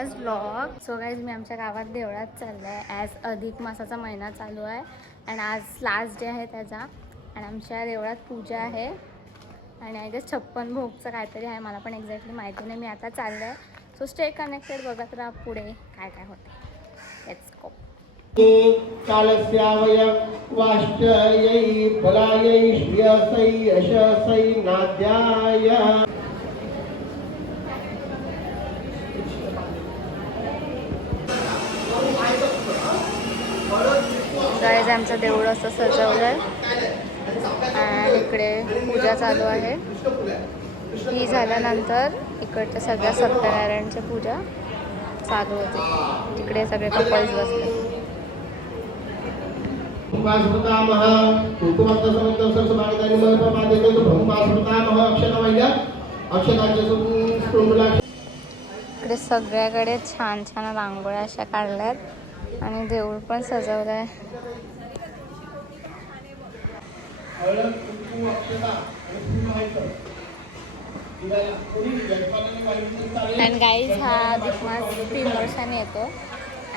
छोटाच vlog. So guys मी आमच्या गावात देवळात चाललं आहे. ॲज अधिक मासाचा महिना चालू आहे आणि आज लास्ट डे आहे त्याचा. आणि आमच्या देवळात पूजा आहे आणि आय गेस 56 भोगचं काहीतरी आहे. मला पण एक्झॅक्टली माहिती नाही. मी आता चाललं आहे. सो स्टे कनेक्टेड, बघत राहा पुढे काय काय होतं. Let's go. कालस्यावय वाष्टयै फलायै श्रियसै यशसै नाद्याय. गाईज आमचं देऊळ असं सजवलं आहे आणि इकडे पूजा चालू आहे. ही झाल्यानंतर इकडच्या सगळ्या सत्यनारायणच्या पूजा चालू होते. तिकडे सगळे कपल्स बसले. इकडे सगळ्याकडे छान छान रांगोळ्या अशा काढल्यात आणि देऊळ पण सजवलं आहे. अँड गाईज हा अधिक मास 3 वर्षांनी येतो.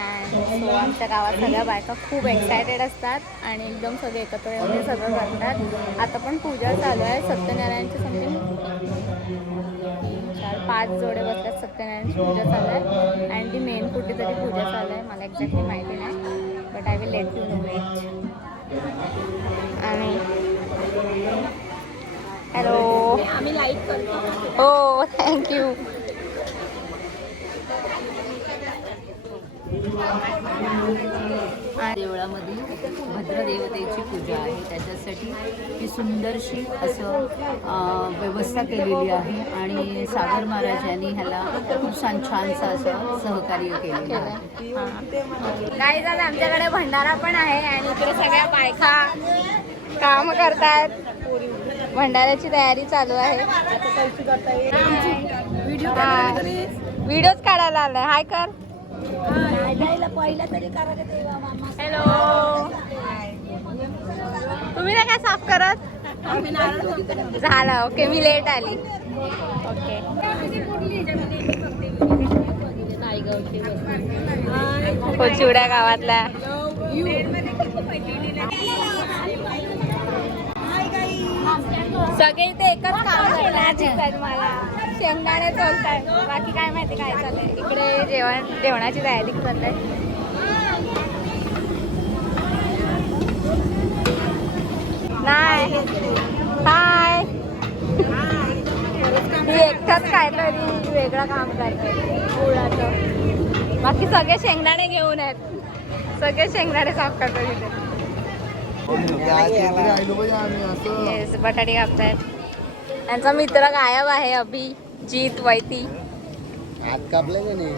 अँड सो आमच्या गावात सगळ्या बायका खूप एक्सायटेड असतात आणि एकदम सगळे एकत्र येऊन सगळं करतात. आता पण पूजा चालू आहे. सत्यनारायणची समथिंग 4-5 जोडे बसल्यात. सत्यनारायणची पूजा चालू आहे अँड ती मेन कुठेतरी पूजा चालू आहे. मला एक्झॅक्टली माहिती नाही, but I will let you know it. आणि हॅलो, आम्ही लाईक करतो. हो, थँक्यू. देवळामध्ये भद्रदेवतेची पूजा आहे. त्याच्यासाठी ही सुंदरशी असं व्यवस्था केलेली आहे आणि सागर महाराज यांनी ह्याला खूप छानसं असं सहकार्य केलेलं आहे. काही जण आमच्याकडे भंडारा पण आहे आणि इकडे सगळ्या बायका काम करतात. भंडाऱ्याची तयारी चालू आहे. व्हिडिओच काढायला आलाय. हाय कर. हॅलो. तुम्ही नाही काय साफ करत? झालं. ओके, मी लेट आली. ओके. चिवड्या गावातल्या सगळे ते एकच काम करतात. मला शेंगदाणे चोलताय, बाकी काय माहिती काय चाललंय. इकडे जेवणाची तयारी करताय. नाही, हाय. एकटाच काहीतरी वेगळं काम करतोय गुळाचं. बाकी सगळे शेंगदाणे घेऊन आहेत. सगळे शेंगदाणे साफ करतात इथे. येस, बटाटे कापतायत. त्यांचा मित्र गायब आहे. अभिजीत वैती. हात कापले का नाही?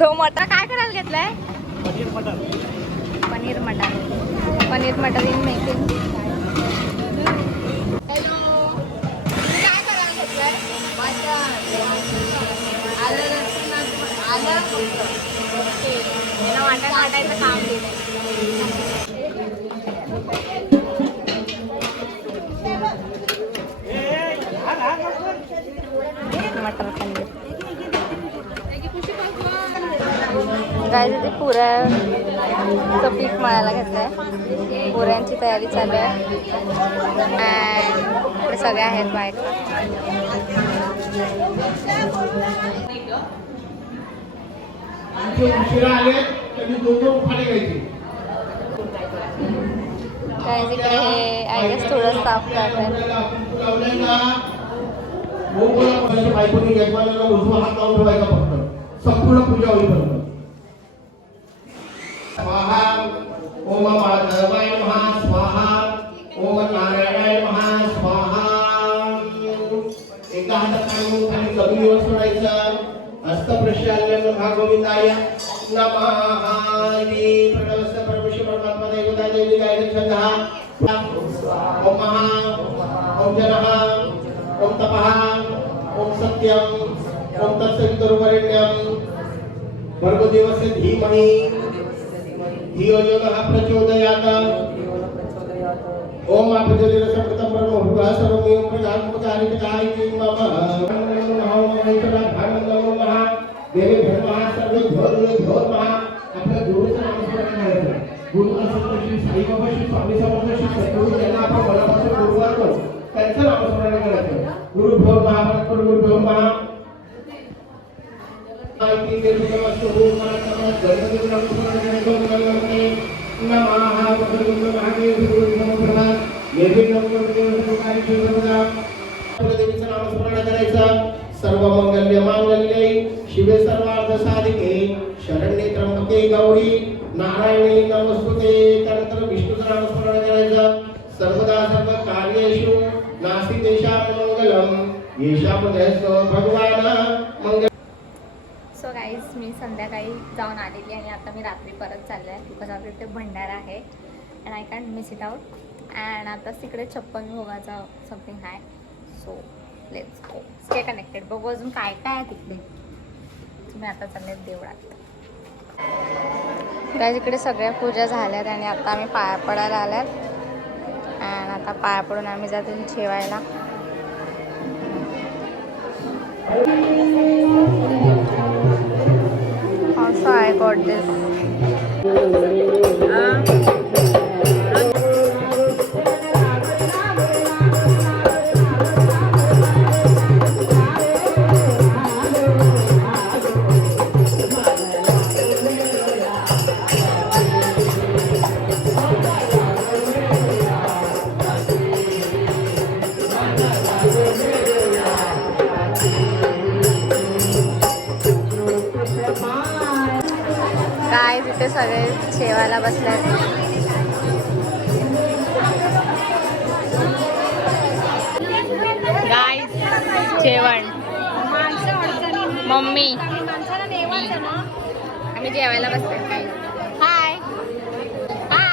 तो मटर काय करायला घेतलाय? पनीर मटर इन मेकिंग. हॅलो, काय करायला घेतलंय? वाटायचं काम दिलं. मटर पनीर. गाईज पुऱ्याचं पीठ मळायला घेतलंय. पुऱ्यांची तयारी चालू आहे. इकडे सगळ्या आहेत बायका. गाईज इकडे हे आय गेस थोडं साफ करतात. संपूर्ण पूजा होईपर्यंत स्वाहा. ओम माधवाय नमः स्वाहा. ओम नारायणाय नमः स्वाहा. एका हाताने खाली कमी दिवस सोडायचा. हस्तप्रशाल्यं भागोविंदाय नमः. हरी प्रणवस्य परमेश्वर परमात्मा देवता देवी गायत्री छंदः. ओम महा, ओम जनः, ओम तपः, ओम सत्यम, ओम तत्सवितुर्वरेण्यं भर्गोदेवस्य धीमहि धियो यो नः प्रचोदयात्. ओम आपजलिरसमृतं ब्रह्म भुवः सर्वमेव प्रजापतिकारिकाय नमः. ओम देवी धर्महा सर्व घोर महा आपल्या गुरुचं नामस्मरण करायचं. गुरु असं श्री साईबाबा श्री स्वामी समर्थ श्री सद्गुरू यांना आपण मनापासून गुरु वाटतो त्यांचं नामस्मरण करायचं. गुरु भोर महाभारत गुरु भोर महा आयती देवी नमस्ते ओम गणपती नामस्मरण करायचं. नमः भगवते महादेव गुरु नमः देवी नमः काय शिवदा देवीचं नामस्मरण करायचं. सर्व मंगल्य मांगल्ये शिवे सर्वार्थ साधिके शरण्ये त्र्यंबके गौरी नारायणी नमोस्तुते. त्यानंतर विष्णूचं नामस्मरण करायचं. सर्वदा सर्व कार्येषु नास्ति तेषां मंगलम येषां भगवान मंगल. सो गाईज मी संध्याकाळी जाऊन आलेली आणि आता मी रात्री परत चालले आहे बिकॉज आता तिथे भंडारा आहे and I can't miss it out. And आता तिकडे 56 भोगाचा समथिंग आहे. So let's go stay connected. बघू अजून काय काय आहे तिकडे. तुम्ही आता चालले देवळात. गाईज इकडे सगळ्या पूजा झाल्यात आणि आता आम्ही पाया पडायला आल्यात. अँड आता पाया पडून आम्ही जातो जेवायला. Also I got this. काय तिथे सगळे जेवायला बसल्यात. गाईज जेवण मम्मी आम्ही जेवायला बसतात. काय हाय हाय.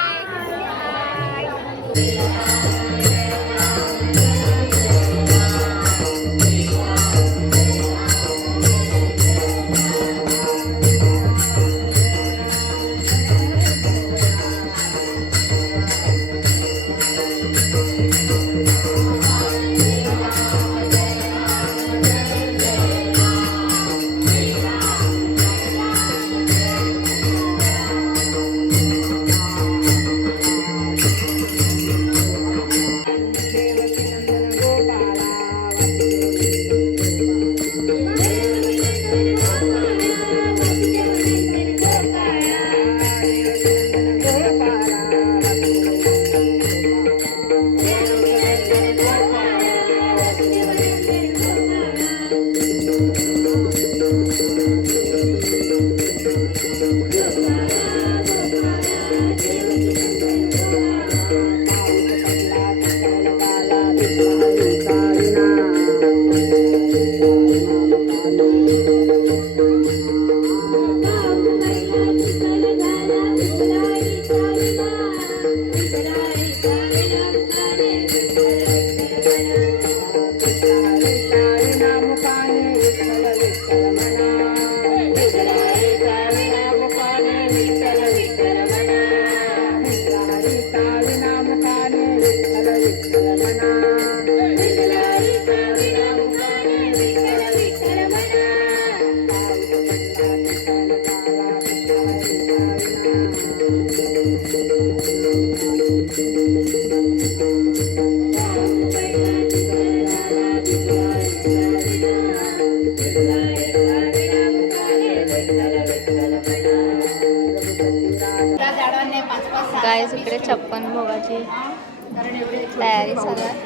गाईस इकडे 56 भोगाची तयारी चालू आहे.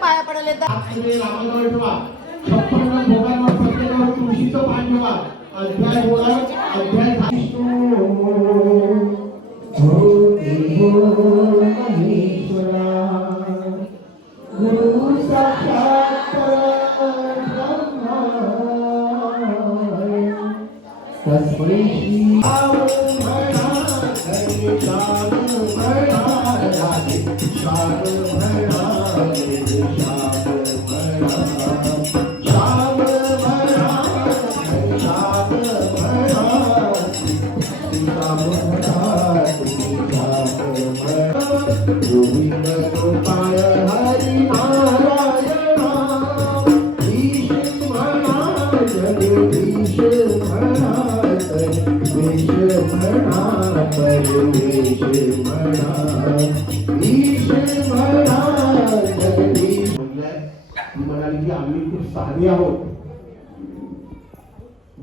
पाया पडायला गोविंद गोपाळ हरी नारायण जगदीश म्हणा सर्वेश म्हणा परमेश म्हणा ईश म्हणा जगदीश. ती म्हणाली की आम्ही खूप साधे आहोत,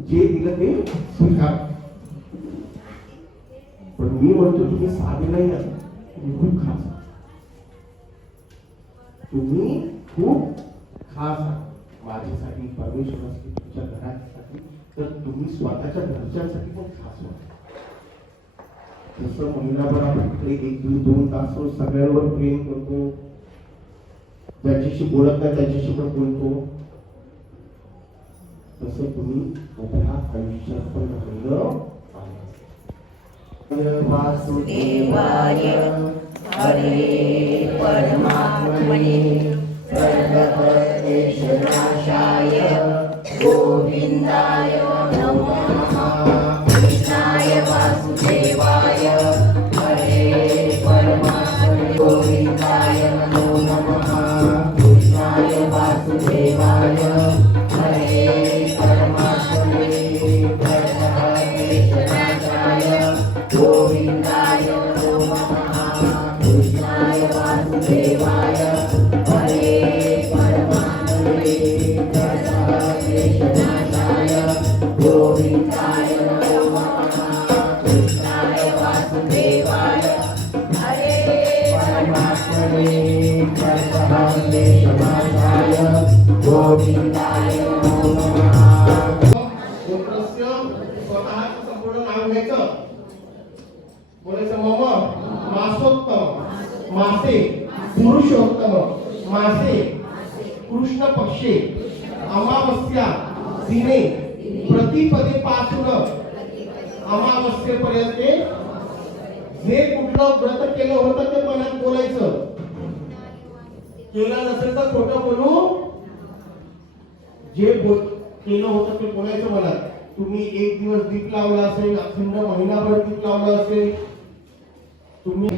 जे दिलं ते स्वीकार. पण मी म्हणतो तुम्ही साधे नाही आहात, तुम्ही खूप खास आहात. तुम्ही खूप खास आहात माझ्यासाठी, परमेश्वरासाठी, तुमच्या घरासाठी, तर तुम्ही स्वतःच्या घरच्यांसाठी पण खास व्हा. जसं महिनाभर आपण इकडे 1-2 तास सगळ्यांवर प्रेम करतो, ज्याच्याशी बोलत नाही त्याच्याशी पण बोलतो, तसं तुम्ही मोठ्या आयुष्यात पण राहिलं पाहिजे. वासुदेवाय हरे परमात्मने सर्वभूतेशनाशाय गोविंदाय नमो नमः. कृष्णाय वासुदेवाय हरे परमात्मने गोविंदाय नमो नमः. कृष्णाय वासुदेवाय हरे परमात्मने सर्वभूतेशनाशाय गोविंदाय नमो नमः. कृष्णाय वासुदेवाय हरे परमात्मने सर्वभूतेशनाशाय गोविंदाय नमो नमः. कृष्णाय वासुदेवाय हरे परमात्मने सर्वभूतेशनाशाय गोविंदाय नमो नमः. स्वतःचं संपूर्ण नाव घ्यायचं, बोलायचं मम मासोत्तम मासे पुरुषोत्तम मासे कृष्ण पक्षे अमावस्या दिने प्रतिपदेपासून अमावस्येपर्यंत जे कुठलं व्रत केलं होतं ते मनात बोलायचं. केलं नसेल तर खोटं बोलू, जे केलं होतं ते बोलायचं मनात. तुम्ही 1 दिवस दीप लावला असेल, अखंड महिनाभर दीप लावला असेल, तुम्ही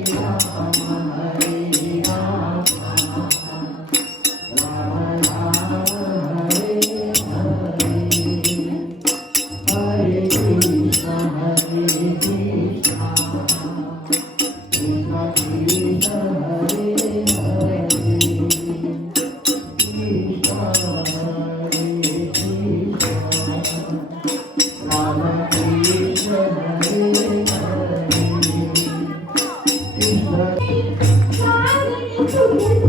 Thank you.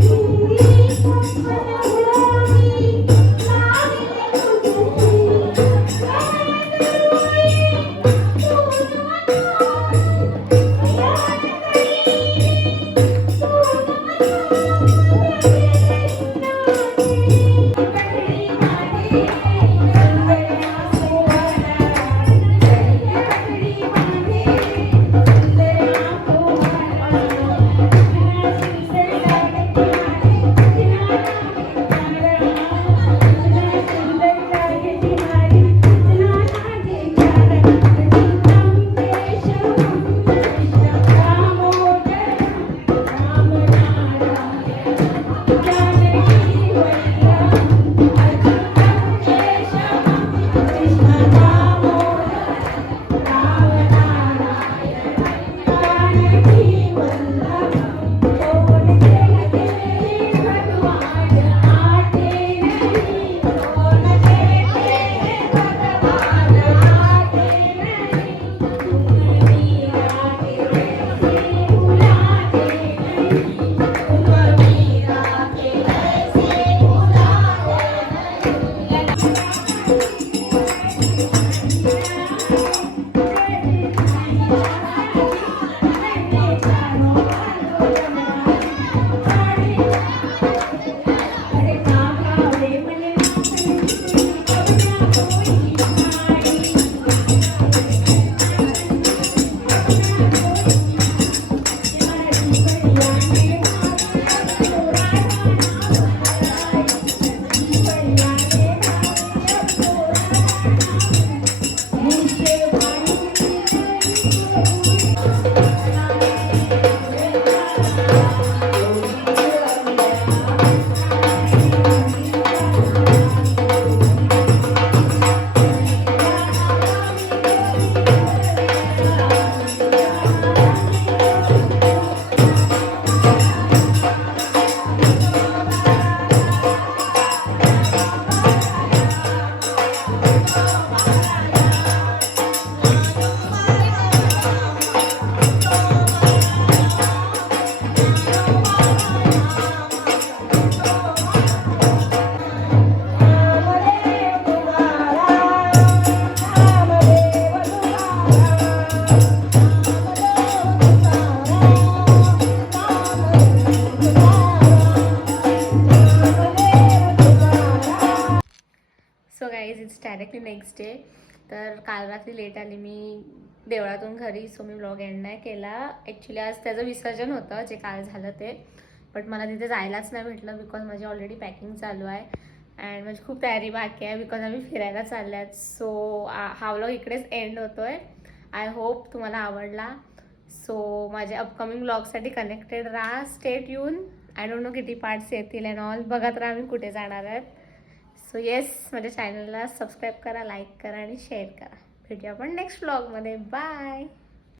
It's directly next day. तर काल रात्री लेट आली मी देवळातून घरी, सो मी व्लॉग एंड नाही केला. ॲक्च्युली आज त्याचं विसर्जन होतं जे काल झालं ते, बट मला तिथे जायलाच नाही भेटलं बिकॉज माझी ऑलरेडी पॅकिंग चालू आहे अँड माझी खूप तयारी बाकी आहे बिकॉज आम्ही फिरायला चालले आहेत. सो हा व्लॉग इकडेच एंड होतो आहे. आय होप तुम्हाला आवडला. सो माझ्या अपकमिंग व्लॉगसाठी कनेक्टेड राहा, stay tuned. I don't know किती पार्ट्स येतील अँड ऑल, बघत राहा मी कुठे जाणार आहेत. सो येस, माझ्या चॅनलला सबस्क्राईब करा, लाईक करा आणि शेअर करा. भेटूया आपण नेक्स्ट व्लॉगमध्ये. बाय.